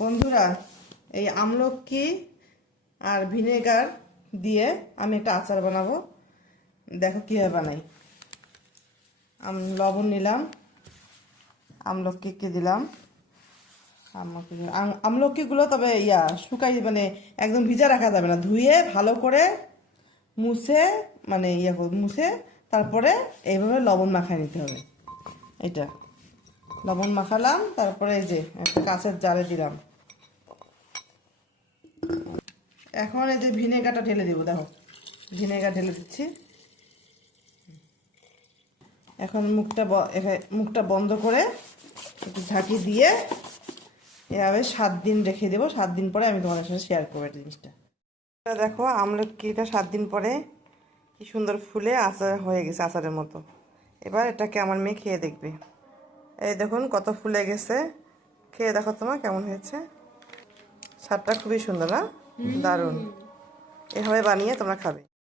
বন্ধুরা, এই আমলকি আর ভিনেগার দিয়ে আমি একটা আচার বানাবো। দেখো কীভাবে বানাই। লবণ নিলাম, আমলকিকে দিলাম। আমলকিগুলো তবে শুকাই, মানে একদম ভিজা রাখা যাবে না, ধুয়ে ভালো করে মুছে, মানে মুছে তারপরে এইভাবে লবণ মাখায় নিতে হবে। এটা লবণ মাখালাম, তারপরে এই যে একটা কাঁচের জারে দিলাম। এখন এই যে ভিনেগারটা ঢেলে দেবো। দেখো, ভিনেগার ঢেলে দিচ্ছি। এখন মুখটা বন্ধ করে একটু ঝাঁকি দিয়ে এভাবে 7 দিন রেখে দেবো। 7 দিন পরে আমি তোমাদের সাথে শেয়ার করবো এই জিনিসটা। দেখো, আমলকিটা 7 দিন পরে কি সুন্দর ফুলে আচার হয়ে গেছে, আচারের মতো। এবার এটাকে আমার মেয়ে খেয়ে দেখবে। এই দেখুন কত ফুলে গেছে। খেয়ে দেখো তোমার কেমন হয়েছে। স্বাদটা খুবই সুন্দর না? দারুণ। এভাবে বানিয়ে তোমরা খাবে।